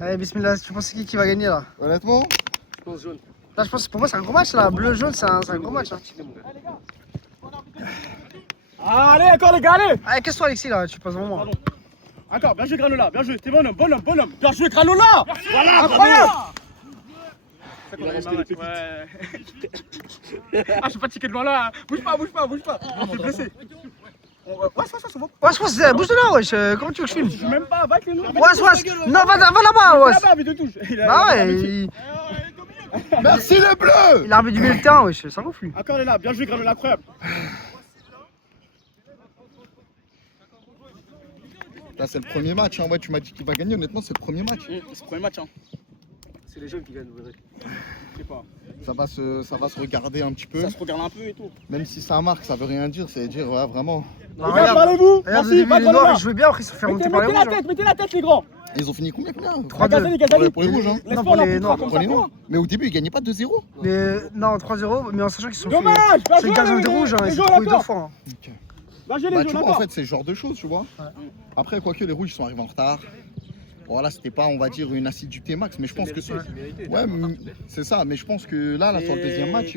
Allez, bismillah, tu penses qui va gagner là? Honnêtement, Je pense jaune. Là, je pense que pour moi, c'est un gros match là. Bleu-jaune, c'est un gros match. Hein. Allez, encore les gars, allez. Allez, qu'est-ce que toi, Alexis là? Tu passes vraiment. Pardon. Encore, bien joué Granola, bien joué, t'es bonhomme, bonhomme, bonhomme. Bien joué Granola. Voilà, incroyable. Il a resté les pépites. Ah, je suis pas tiqué devant là. Bouge pas. Je suis blessé. Ouais, c'est bon. Ouais, bouge de là, wesh. Comment tu veux que je filme? Je suis même pas, va avec les noms. Ouais. Non, va là-bas, ouais. Là-bas, mais de touche. Bah ouais, merci les bleus. il a armé du milieu de terrain, wesh. Ça gonfle lui. Encore, elle est là, bien joué Granola, incroyable. Là, c'est le premier match. Hein. Ouais, tu m'as dit qu'il va gagner. Honnêtement, c'est le premier match. C'est le premier match, hein. C'est les jeunes qui gagnent, vous verrez. Je sais pas. Ça va se regarder un petit peu. Ça se regarde un peu et tout. Même si ça marque, ça veut rien dire. C'est dire, ouais, vraiment. Non, Les gars, parlez-vous. Regarde, au Merci, début, va les noirs, Granola. ils jouaient bien, après, ils se sont fait remonter par les rouges. hein. Mettez la tête, les grands. Ils ont fini combien 3-2. Les Gazali. pour les rouges, hein. Laisse Non, pas pour la les poutre noirs. comme Pour ça, les noirs. quoi. Mais au début, ils gagnaient pas 2-0. Mais non, 3-0, mais en sachant qu'ils se sont fait. Dommage. C'est le gardien des rouges, hein, ils se sont trouvé 2 fois. hein. Là, j'ai Bah, les tu jaunes, vois, en encore. fait, c'est ce genre de choses, tu vois. Après, quoique les rouges, ils sont arrivés en retard. Voilà, c'était pas, on va dire, une assiduité max, mais je pense que c'est. Ouais, c'est ça, mais je pense que là, sur le deuxième match,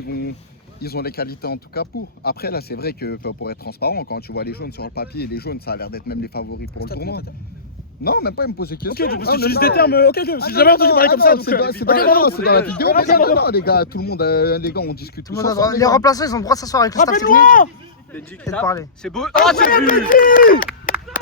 ils ont les qualités en tout cas pour. Après, là, c'est vrai que pour être transparent, quand tu vois les jaunes sur le papier, les jaunes, ça a l'air d'être même les favoris pour le tournoi. Non, même pas, ils me poser Ok, question. parce que j'utilise des termes. Ok, j'ai jamais entendu parler comme ça. donc, C'est dans la vidéo. Ok, Non, les gars, tout le monde, les gars, on discute Tout tout le monde a ça. droit- Les remplaçants, ils ont le droit de s'asseoir avec le staff technique Rappelle-moi. Benji qui et de tape. parler. C'est beau. Ah, Ah, c'est c'est Benji.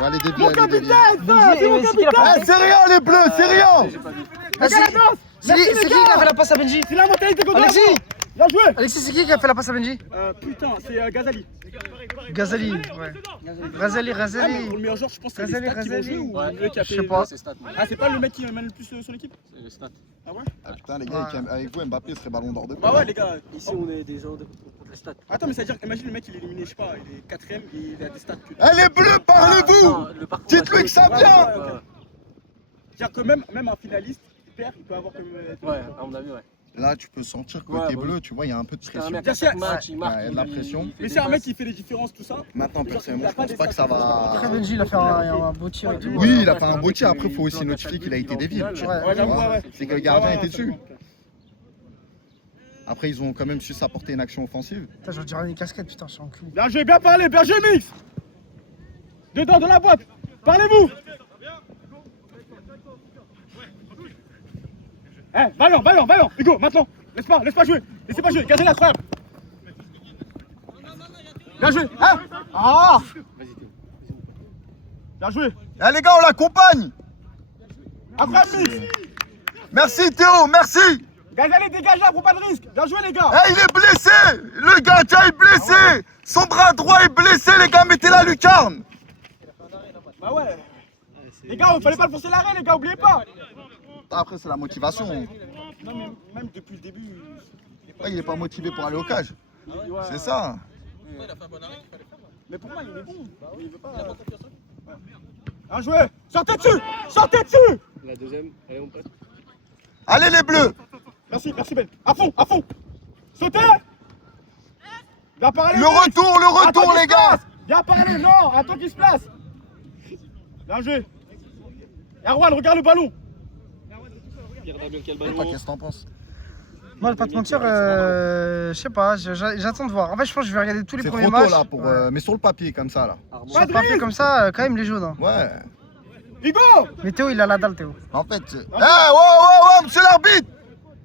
Allez, début, Mon allez, capitaine, début. ça. C'est mon capitaine. C'est rien, les bleus, c'est rien. J'ai pas vu. Ah, Regarde la danse. C'est Merci, qui les qui a gars. fait la passe à Benji? C'est la mentalité qu'on doit Alexis avoir. Bien joué. Alexis, c'est qui a fait la passe à Benji? Putain, c'est Gazali. Gazali, ouais. Razali. Pour le meilleur joueur, je pense que c'est les Razali, stats qui vont Razali. jouer ou Ouais, le mec qui a je sais fait. pas. C'est stats. Ah, c'est pas le mec qui mène le plus son équipe? C'est les stats. Ah ouais? Ah putain, les gars, avec vous, Mbappé serait ballon d'or de Bah ouais, les gars. Ici, on est des gens de les stats. Attends, mais ça veut dire, imagine le mec il est éliminé, je sais pas, il est 4ème et il a des stats que. Eh les bleus, parlez-vous. Dites-lui que ça vient. C'est-à-dire que même un finaliste, il perd, il peut avoir comme. Ouais, à mon avis, ouais. Là, tu peux sentir côté Ouais, bleu, tu vois, il y a un peu de C'est un pression. mec à chaque match, il marque. Ouais, il y a de la pression. il fait Mais des c'est un mec passes. qui fait les différences, tout ça. Maintenant, personnellement, je pense pas que ça Après, va. Benji, il a fait un beau tir et tout. Oui, il a fait un beau tir. Après, il faut aussi notifier qu'il a été dévié. le tir. Ouais, Ouais, j'avoue, ouais. C'est que le gardien Ouais, était dessus. ouais. Après, ils ont quand même su s'apporter une action offensive. Putain, je dirais une casquette, putain, je suis en cul. Bien joué, bien parlé, bien joué, Mix. Dedans, dans la boîte. Parlez-vous. Eh, ballon, Hugo, maintenant. Laisse pas jouer. Laissez pas jouer, gardez l'incroyable. Bien joué. Hein? Ah. Bien joué. Eh les gars, on l'accompagne. Incroyable, Mix. Merci Théo, merci. Gazali, dégagez, prends pas de risque. Bien joué, les gars. Eh, il est blessé. Le gardien est blessé. Son bras droit est blessé, les gars, mettez la lucarne. Bah ouais. Les gars, il fallait pas le forcer l'arrêt, les gars, oubliez pas. Après, c'est la motivation. Non, mais même depuis le début. Ouais, il est pas motivé pour aller au cage. Ouais. C'est ça. Mais pour moi, il est bon. Il veut pas. Bien joué. Sortez dessus. La deuxième, allez, on passe. Allez les bleus. Merci Ben. À fond. Sautez. Bien parlé. Le retour, Attends qu'il les se gars. place. Bien parlé, non. Attends qu'il se place. Bien joué. Erwan, regarde le ballon. Pierre Damien, quel Et toi, ballon. qu'est-ce que t'en penses? Moi, je vais pas te mentir, je sais pas, j'attends de voir. En fait, je pense que je vais regarder tous les C'est premiers trop tôt matchs. là, pour, mais sur le papier comme ça là. Armand. Sur le papier comme ça, quand même les jaunes. Hein. Ouais. Hugo. Mais Théo, il a la dalle, Théo. En fait, ouais, monsieur l'arbitre.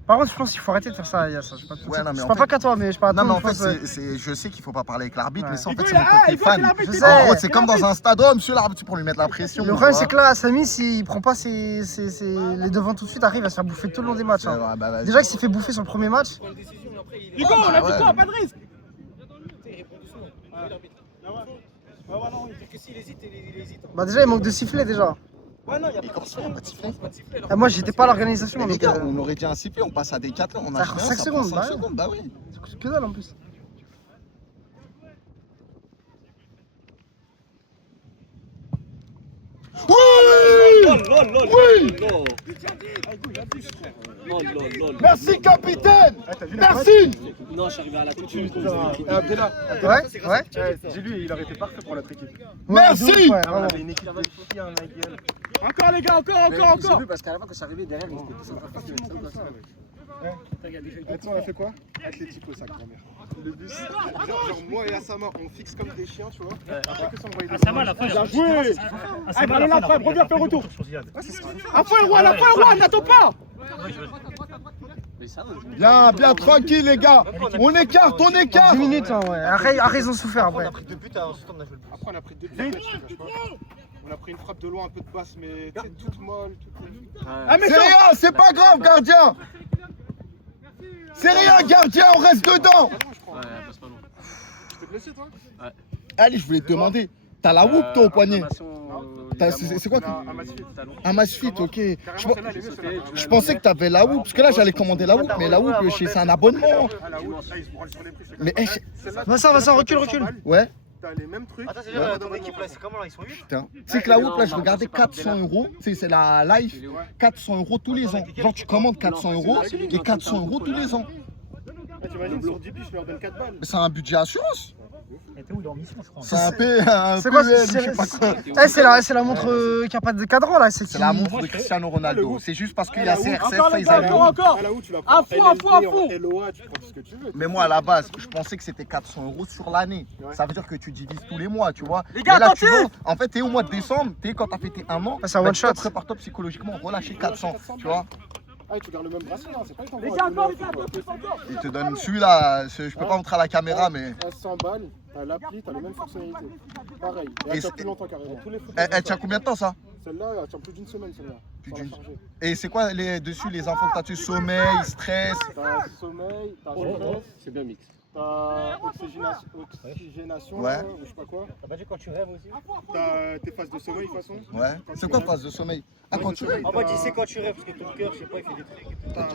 Par contre, je pense qu'il faut arrêter de faire ça, Yas. Je Ouais, non, mais en parle pas fait- qu'à toi, mais je parle à Non, tout mais le en fait, monde, je pense, je sais qu'il faut pas parler avec l'arbitre, Ouais. mais ça, en Hugo, fait, il c'est mon côté Hugo, fan. c'est l'arbitre, Je c'est sais. En l'arbitre. gros, c'est comme dans un stade, oh, monsieur l'arbitre, c'est pour lui mettre la pression. Le tu problème, vois. c'est que là, Samy, s'il prend pas les devants tout de suite, arrive à se faire bouffer tout le long des matchs. Ouais, Hein. ouais, bah, vas-y. Déjà qu'il s'est fait bouffer sur le premier match. Hugo, on a dit ouais. quoi, pas de risque. Bah, déjà, il manque de sifflet déjà. Ouais, non, il y a Et pas comment ça, on va te siffler Ah, moi, j'étais pas à l'organisation. Mais les donc, gars, on aurait dit un sifflet, on passe à des 4 là, on a Ça prend rien, 5 ça secondes, prend 5 bah ouais. secondes, bah oui. c'est que dalle en plus. Oui. lol, lol. Oui. Non. Oh, lol, lol. Merci, capitaine. T'as vu Merci. Non, je suis arrivé à la touche. Abdella, Ouais. dis-lui, il aurait été parfait pour notre équipe. Merci. Ouais, On vraiment. avait une équipe de chiens, ma gueule. Encore les gars, encore. J'ai vu parce qu'à la fin, quand je suis arrivé derrière, il était tous en train de faire ça. Et toi, on a fait quoi? Atletico, sa grand-mère. Le bus. Genre, moi et Asama, on fixe comme des chiens, tu vois. Après que ça, on voit Asama, à la fin, il a bien joué. Ah, ballon là, frère, reviens, fais retour. À À fond, le roi, n'attends pas. Mais ça, Bien, tranquille, les gars. On écarte. 10 minutes, hein, ouais. Après, ils ont souffert après. Après, on a pris 2 buts. On a pris une frappe de loin, un peu de basse, mais toute molle. C'est rien, c'est pas grave, gardien. C'est rien, gardien, on reste dedans. ouais, passe pas loin. Tu t'es blessé, toi? Allez, je voulais te demander. T'as la whoop, toi, au poignet. C'est quoi un match fit, ok. Je pensais que t'avais la whoop, parce que là, j'allais commander la whoop, mais la whoop, c'est un abonnement. Mais, Vincent, recule. ouais. T'as les mêmes trucs. Attends, c'est dans l'équipe là, c'est comment là? Ils sont 8? Putain. Tu sais que la whoop, là, je regardais 400 €. C'est la live, 400 € tous les ans. Genre, tu commandes 400 € et 400 € tous les ans. T'imagines, sur 10 buts, je leur donne 4 balles. Mais c'est un budget assurance. Elle était où dans Mission, je crois. C'est un PL, C'est quoi je sais pas quoi. c'est la montre qui a pas de cadran là. C'est la montre de Cristiano Ronaldo. C'est juste parce qu'il y a CR7, ça, ils Encore, avaient. encore. Là où tu la prends. À fond. LOA, tu prends ce que tu veux. Mais moi, à la base, je pensais que c'était 400 € sur l'année. Ça veut dire que tu divises tous les mois, tu vois. Les gars, Mais là, tu attentif. vois, en fait, t'es au mois de décembre, quand t'as fêté un an, c'est un one tu dois shot. prépare-toi psychologiquement, relâcher 400, tu vois. Ah, tu gardes le même bracelet, hein, c'est pas Les gars, encore. Il te donne celui-là, je peux pas montrer à la caméra, mais. À 100 balles, t'as l'appli, t'as les mêmes fonctionnalités. Pareil, et Et elle tient c'est- plus longtemps carrément. Elle tient combien de temps, ça? Celle-là, elle tient plus d'une semaine, celle-là. Plus sans la d'une- charger. Et c'est quoi dessus les infos que t'as dessus? Sommeil, stress. T'as sommeil, t'as stress, C'est bien mix. t'as oxygénation, Ouais. ou je sais pas quoi. T'as pas dit quand tu rêves aussi? T'as tes phases de sommeil, de toute façon. Ouais. C'est quoi phase de sommeil? Ah, quand tu En mode, il sait quand tu rêves, parce que ton cœur, je sais pas, il fait des trucs. T'as un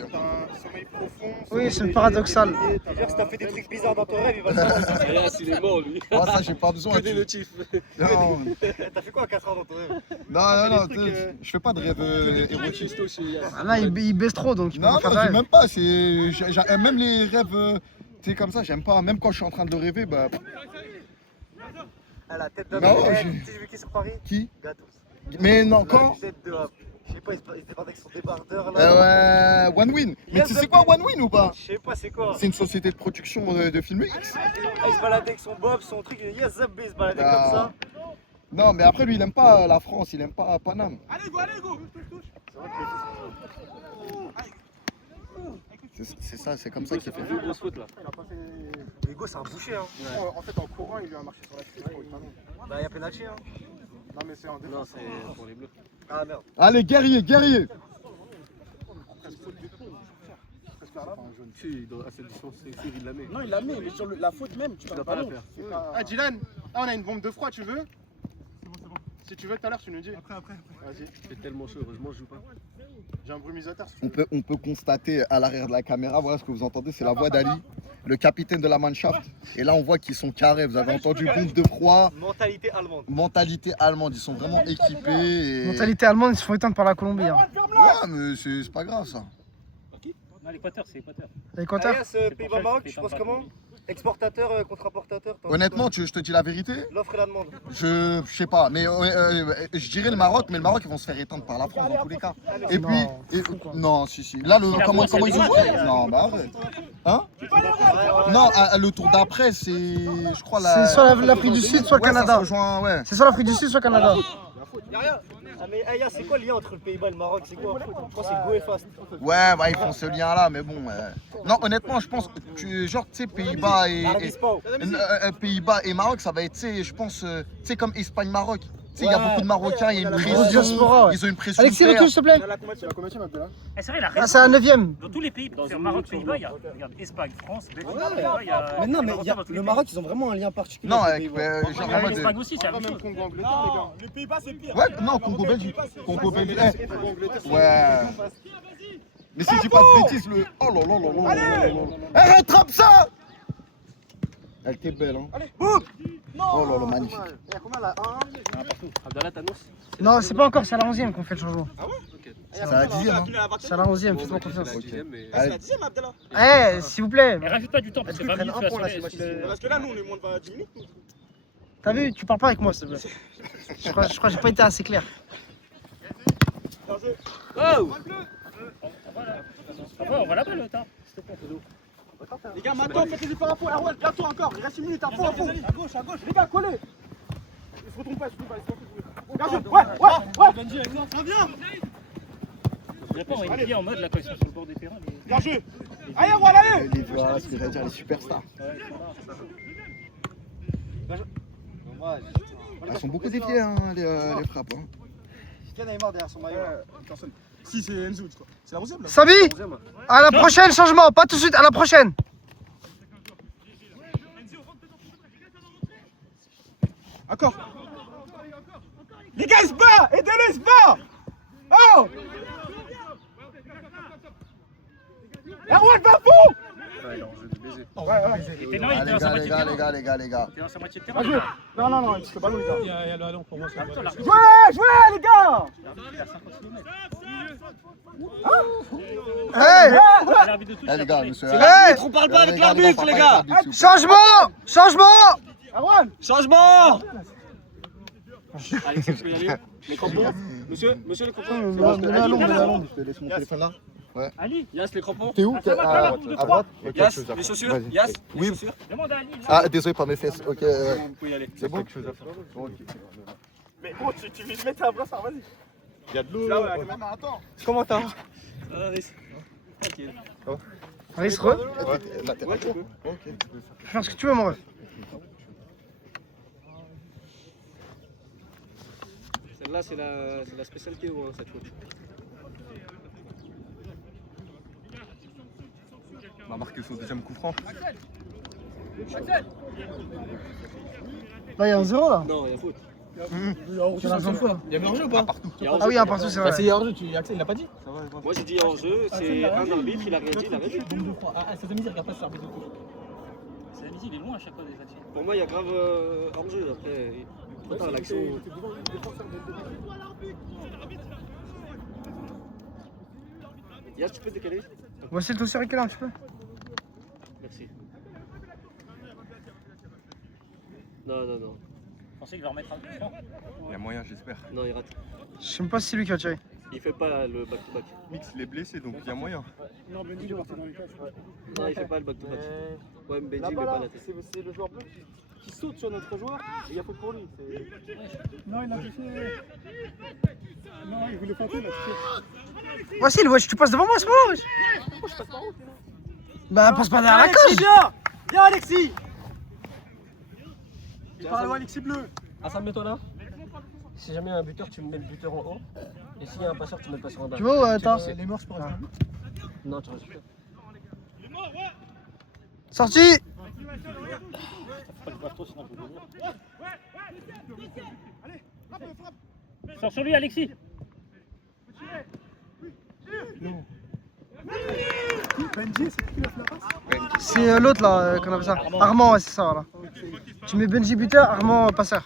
sommeil profond. Oui, c'est sommeil paradoxal. léger, C'est-à-dire que si t'as fait des trucs bizarres dans ton rêve, il va te dire. Elias, il est mort, lui. Oh, ça, j'ai pas besoin. Que des notifs. Non, T'as fait quoi à 4 ans dans ton rêve? non, des trucs, je fais pas de rêve érotique. Ah, là, il baisse trop donc il peut Non, pas faire non, de j'ai rêve. même pas. Même les rêves, tu sais, comme ça, j'aime pas. Même quand je suis en train de rêver, bah. Ah, la tête d'un Bah mec. ouais, Tu sais, j'ai vu qui sur Paris? Qui? Gatos. Mais non, quand? Tête de hop. Je sais pas, il se débarque avec son débardeur là. One Win. Mais tu sais quoi, One Win ou pas? Je sais pas, c'est quoi? C'est une société de production de films X. Ah, il se baladait avec son bob, son truc, il yes, zap, il se baladait Ah. comme ça. Non, mais après, lui, il aime pas la France, il aime pas Paname. C'est ça, c'est comme ça qu'il fait. Deux grosses fautes là. Hugo, c'est un boucher, hein. En fait, en courant, il lui a marché sur la cuisse pour le talon. Bah, y'a penalty, hein. Non, mais c'est en Non, défense. c'est pour les bleus. Ah merde. Allez, guerrier. Si, à cette distance, c'est il la met. Non, il la met, mais sur la faute même, tu dois vas pas pas la faire. faire. Ah, Dylan, on a une bombe de froid, tu veux? C'est bon. Si tu veux, tout à l'heure, tu nous dis. Après. Vas-y. C'est tellement chaud, heureusement, je joue pas. J'ai un brumisateur. Si tu On veux. peut constater à l'arrière de la caméra, voilà ce que vous entendez, c'est la voix d'Ali, le capitaine de la Mannschaft. Et là, on voit qu'ils sont carrés. Vous avez entendu bombe de froid, Mentalité allemande. mentalité allemande. Ils sont vraiment équipés. Et... Mentalité allemande, ils se font éteindre par la Colombie. Hein. Ouais, mais c'est pas grave ça. Non, l'Équateur, c'est Équateur. L'Équateur. Alias, Pays-Bas-Maroc, tu penses comment? Exportateur contre importateur? Honnêtement, je te dis la vérité, L'offre et la demande. je sais pas. Mais je dirais le Maroc, mais le Maroc, ils vont se faire éteindre par la France dans tous les cas. Et Non, puis, non, si. Là, comment ils ont joué? Non, bah arrête. Hein? Non, le tour d'après, c'est, je crois, C'est soit l'Afrique du Sud, soit le Ouais, ça se Canada. rejoint, ouais. C'est soit l'Afrique du Sud, soit le Canada. Y'a rien. Ah, mais Aya, c'est quoi le lien entre le Pays-Bas et le Maroc? C'est quoi? Je pense que c'est Go et Fast. Ouais, bah, ils font ce lien-là, mais bon. Non, honnêtement, je pense que genre, tu sais, Pays-Bas Pays-Bas et Maroc, ça va être, tu sais, je pense, tu sais, comme Espagne-Maroc. Tu sais, il y a beaucoup de Marocains, il y a une Grosse pression. diaspora, ouais. Ils ont une pression. Alexis, de recule s'il te plaît. C'est la combien, Abdallah? Eh, c'est vrai, il a Ah, raison. c'est un 9ème. Dans tous les pays, pour faire Maroc, Pays-Bas, il y a regarde, Espagne, France, Belgique, Pays-Bas, il y a. Mais non, mais Marocains dans tous les le pays. Maroc, ils ont vraiment un lien particulier. Non, avec avec, les Pays-Bas. genre, en Avec mode. l'Espagne aussi, c'est la Pas même même chose. Congo-Angleterre, les gars. Le Pays-Bas, c'est pire. Ouais, non, Congo-Belgique. Congo-Belgique. Congo-Angleterre, c'est Ouais. Mais si je dis pas de bêtises, le. Oh là là là là là là là. Eh, rattrape ça! Elle était belle, hein. Allez, boum. Oh là là, magnifique. Il y a combien là? 1. Abdallah, t'annonces? Non, c'est pas encore, c'est à la 11e qu'on fait le changement. C'est à la 10e, hein. C'est à la 11e, Bon, fais-moi bah, confiance. c'est la dixième, mais- C'est la 10ème, Abdallah. Eh, s'il vous plaît. Mais rajoute pas du temps parce que 20 minutes, tu vas sur les. Parce que là, nous, on est moins de 10 minutes. T'as vu, tu parles pas avec moi, s'il te plaît. Je crois que j'ai pas été assez clair. Oh! On va là-bas le temps. S'il te plaît, Kodo. Les gars, maintenant, faites les efforts à fond. Erwan, bientôt encore. Il reste 1 minute à fond, à fond. À gauche. Les gars, collez. Il se retourne pas, il se retourne pas. Bien joué. Ouais. Benji avec moi, ça vient. Dépend, il est bien en mode là quand ils sont sur le bord des terrains. Bien joué. Allez, Erwan, allez. Les voilà, ce que j'allais dire, les superstars. Elles sont beaucoup déviées, hein, les frappes. Hein. Ken Neymar derrière son maillot. Personne. Si, c'est Enzo, je crois. C'est la 11ème là. Sabi, à la prochaine, changement. Pas tout de suite, à la prochaine. Encore. Les gars, il se bat. Aidez-le, il se bat. Oh. Erwan, va fond. Ouais, alors, je vais te baiser. Il était non, il était dans sa moitié de terrain. Les gars. Il était dans sa moitié de terrain. Non, il se ballon, les gars. Il y a le ballon pour moi. Attends, l'arbitre, Jouez, les gars. il est à 50 km. Hey, L'arbitre de touche, Eh, il les a gars, parlé. monsieur. hey, On parle pas avec l'arbitre, les gars. changement, changement. Erwan. Changement. Alex, tu peux y aller? Les crampons? Monsieur, les crampons? Je te laisse mon téléphone là. Ali, Yass, les crampons? T'es où? Ah, ça va, À ça va, droite? Yass, les chaussures? Vas-y. Yass, Oui. les chaussures? demande à Ali. là. Ah, désolé, pas mes fesses. Ok, Vous pouvez y aller. c'est bon? Mais gros, tu veux mettre un brassard, vas-y. Il y a de l'eau. Là, ouais, même, attends. Comment t'as? Allez, tranquille. Allez, se re. Là, t'es Ouais, tu peux. Ok. Fais ce que tu veux, mon ref. Celle-là, c'est la spécialité ou cette coach? On va marquer son deuxième coup franc. Là, il y a un 0 là. Non, il y a faute. C'est l'argent fou là. Il y avait hors-jeu ou pas? Il y a Ah hors-jeu. oui, un partout, c'est Bah, vrai. c'est hors-jeu, Axel, il l'a pas dit? Moi j'ai dit hors-jeu, c'est un arbitre, il a rien dit, il a rien dit. Ça t'a mis, regarde pas sur l'arbitre de touche. C'est la midi, il est loin à chaque fois des actions. Pour moi, il y a grave hors-jeu après. Putain, l'action. Yass, tu peux te décaler? Voici le dossier récalé un petit peu. Merci. Non. Je pensais qu'il va remettre un coup franc. Il y a moyen, j'espère. Non, il rate. Je sais même pas si c'est lui qui va tirer. Il fait pas le back-to-back. Mix, il est blessé, donc il y a moyen. Non, il fait pas le back-to-back. Ouais, mais Benji, il met Là-bas, pas là, la tête. c'est le joueur bleu qui saute sur notre joueur et il y a faute pour lui. Non, il a touché. Non, il voulait feinter, il a touché. Voici, wesh, tu passes devant moi à ce moment-là, wesh. Bah, passe pas derrière la Alexis, cage. viens, Alexis. Parle-moi, Alexis Bleu. Hassan, mets-toi là. Si jamais il y a un buteur, tu mets le buteur en haut. Et s'il y a un passeur, tu mets le passeur en bas. Tu vois ou attends? Les morts, je pourrais faire. Non, tu restes. Sorti. Faut pas que je boive trop, sinon je vais venir. Sors sur lui, Alexis. Benji, c'est qui qui a fait la passe? C'est l'autre là, qu'on appelle ça. Armand, ouais, c'est ça, voilà. Tu mets Benji buteur, Armand passeur.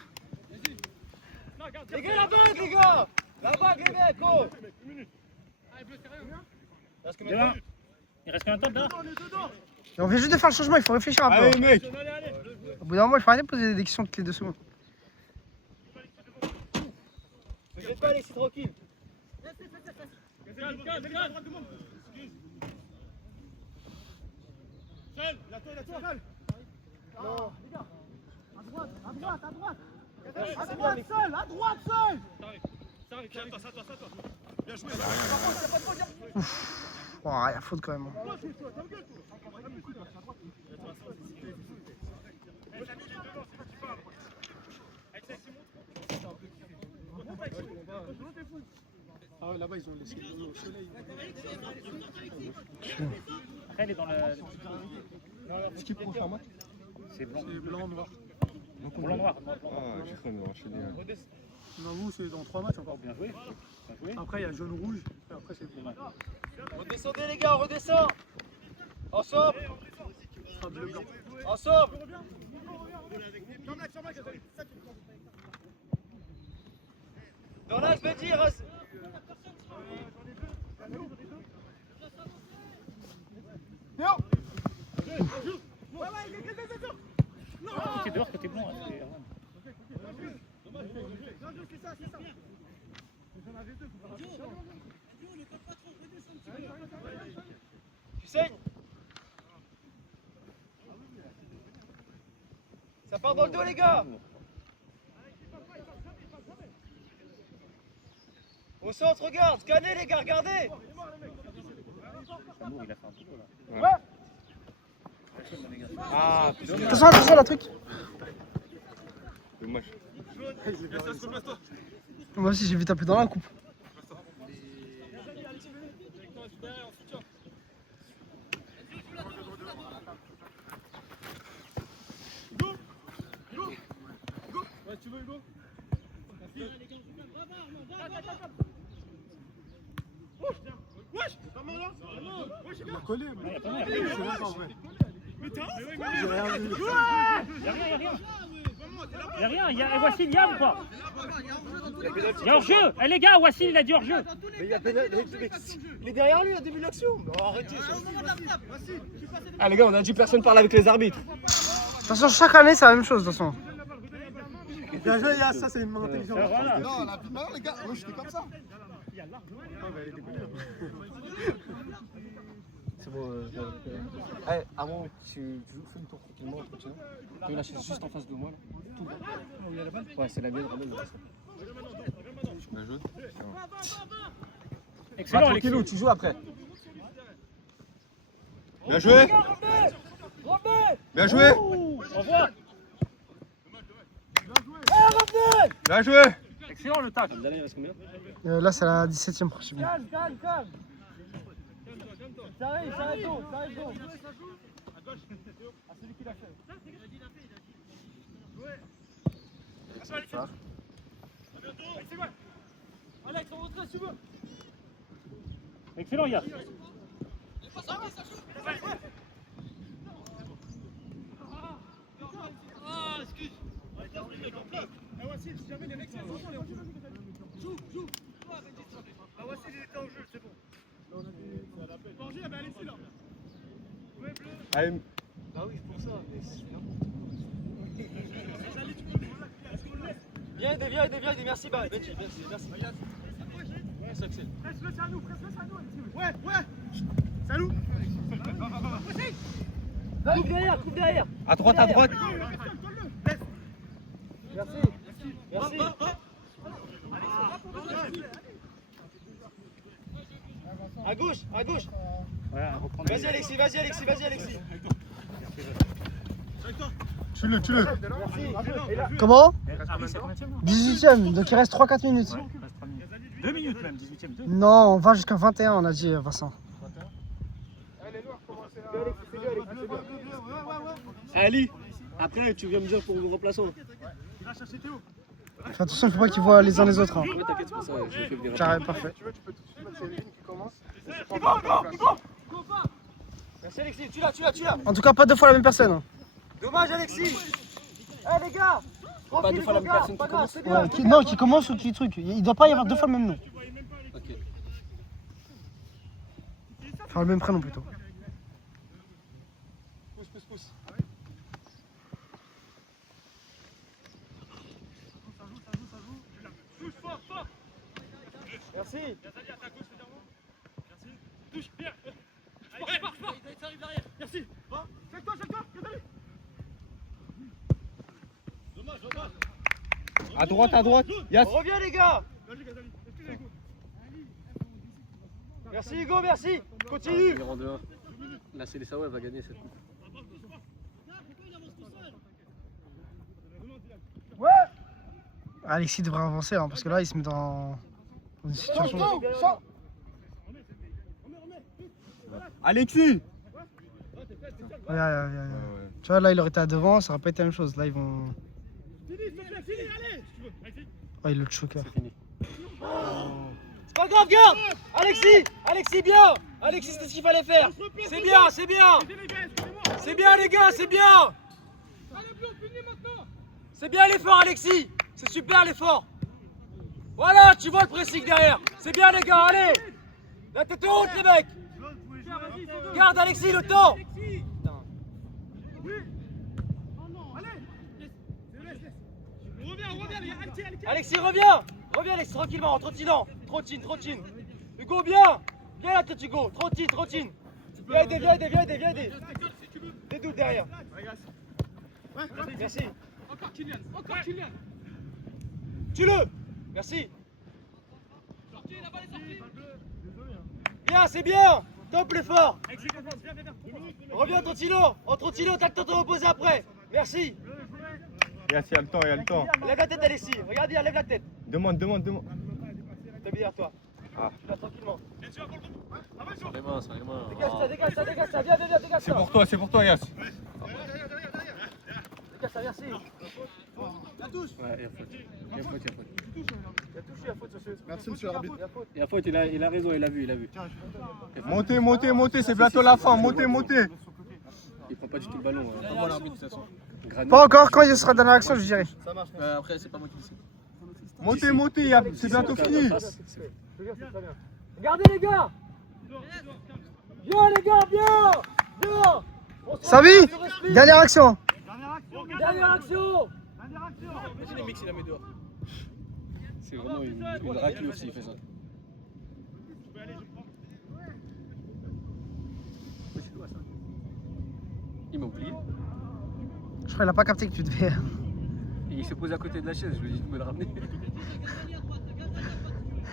Les gars, la bague, les gars. La bague, les mecs, oh. Demain. Il reste combien de temps là? Et on vient juste de faire le changement, il faut réfléchir un peu. Allez, mec. Au bout d'un moment, il faut arrêter de poser des questions toutes les 2 secondes. Ne jette pas, Alexis, tranquille. Ouah, il y a faute quand même. Ah ouais, là-bas, ils ont laissé le au soleil. Après, elle est dans le. Ce qui prend faire match, C'est blanc. c'est blanc, noir. Blanc noir. Ah, j'ai cru qu'on avait enchaîné. Non, vous, c'est dans 3 matchs encore. Bien joué. Bien joué. Après, il y a jaune-rouge. Et après, c'est blanc. Redescendez, les gars, on redescend. Ensemble. Bleu-blanc. Ensemble. Dans l'axe, Betty, reste. Côté dehors, côté blanc. Là, c'était Erwan. Tu saignes. Ça part dans le dos, les gars. Au centre, regarde, scannez les gars, regardez. Samour, il a fait un boulot là. Ah, putain. Attention, attention, la truc. Dommage. Moi aussi, j'ai vu taper dans la coupe. Il a collé, mais Il y a pas mal. c'est même pas vrai. Il y a rien. Il y a Wassil, il y a ou pas? Il y a hors-jeu. Eh les gars, Wassil, il a dit hors-jeu. Mais il y a il est derrière lui au début de l'action. Non, arrêtez. Ah les gars, on a dit personne parle avec les arbitres. Attention, chaque année, c'est la même chose, de toute façon. Bien joué, Yas, ça c'est une main intelligente. Voilà. Non, non, les gars, moi j'étais comme ça. C'est bon. Avant, tu fais une tour tranquillement, tranquillement. Tu là, c'est juste en face de moi. Là. Tout. Où il y a la balle? Ouais, c'est la mienne, Ramon. La jaune. Excellent, Tranquillou, Alexis. tu joues après. Bien joué. Bien joué. Au revoir. Bien joué. Excellent le tac. Vous allez, il reste combien? Là, c'est la 17ème prochaine. Calme. Ça arrive tôt, Ah, celui qui l'a fait. Alex, on rentre si tu veux. Excellent, Yann. Allez, Bah oui, c'est pour ça. Viens aider, merci, bah, Betty, merci. Merci, Axel. Coupe derrière. à droite. Merci. À gauche. Voilà, reprendre. Vas-y Alexis. Tue-le. Comment Ah, c'est combien de 18ème, donc il reste 3-4 minutes. 2 minutes même, 18ème. 2. Non, on va jusqu'à 21, on a dit, Vincent. Ali, après tu viens me dire pour le remplaçant. Fais attention, il faut pas qu'ils voient les uns les autres. Hein. Ouais, t'inquiète, c'est pour ça, je fais venir. Carré, parfait. Tu veux, tu peux tout de suite mettre Céline qui commence. Et c'est pas encore en place. Merci Alexis, tu l'as. En tout cas, pas deux fois la même personne. Hein. Dommage Alexis. Eh les gars, pas deux fois la même personne qui commence. c'est bien. Ouais, non, qui commence ou qui truc. Il doit pas y avoir deux fois le même nom. Ok. Enfin, le même prénom plutôt. Pousse. Merci. À droite. Yes. On revient les gars. Merci Hugo, merci. Continue. Là c'est les Savoie, elle va gagner cette coupe. Alexis devrait avancer hein, parce que là, il se met dans une situation. Alexis. Ouais. Tu vois, là, il aurait été à devant, ça aurait pas été la même chose. Là, ils vont. Oh, il le choque là. C'est pas grave, garde. Alexis, bien. Alexis, c'est ce qu'il fallait faire. C'est bien. C'est bien les gars, c'est bien. C'est bien l'effort, Alexis. C'est super l'effort. Voilà, tu vois le pressing derrière. C'est bien, les gars, allez. La tête haute, les mecs. Garde, Alexis, le temps. Alexis, reviens. Reviens, Alexis, tranquillement, en trottinant. Trottine. Hugo, bien. Viens là, toi, Hugo. Trottine. Viens aider. Les doutes derrière. Merci. Encore Kylian. Tue-le. Merci. Bien, c'est bien. Top l'effort. Reviens, Trottino. En Trottino, t'as le temps de te reposer après. Merci. Yes, il y a le temps. Lève la tête, Alexis. Regarde bien, lève la tête. Demande. T'as bien derrière toi. Ah. Là, tranquillement. Sur les mains. Dégage ça. Viens, dégage ça. C'est pour toi, Yass. Dégage ça, merci. Ouais, il y a faute. Il a touché, il a faute, monsieur. Merci, monsieur l'arbitre. Il y a faute, il a raison, il a vu. Montez, c'est bientôt la fin. Montez. Il prend pas du tout le ballon. Pas moi l'arbitre de toute façon. Pas encore, quand il sera dans l'action, je dirais. Ça marche. Après, c'est pas moi qui décide. Montez, c'est bientôt fini. Regardez, les gars. Bien, les gars, bien. Savi, dernière action. Dernière action. Imagine les mix, il la met dehors. C'est vraiment une raclure aussi, il fait ça. Il m'a oublié. Je crois qu'il a pas capté que tu devais. Et il s'est posé à côté de la chaise, je lui ai dit de me le ramener.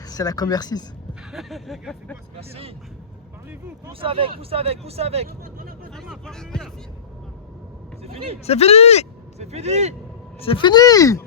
C'est la commercis. Merci. Pousse avec. C'est fini. C'est fini. C'est fini. C'est fini.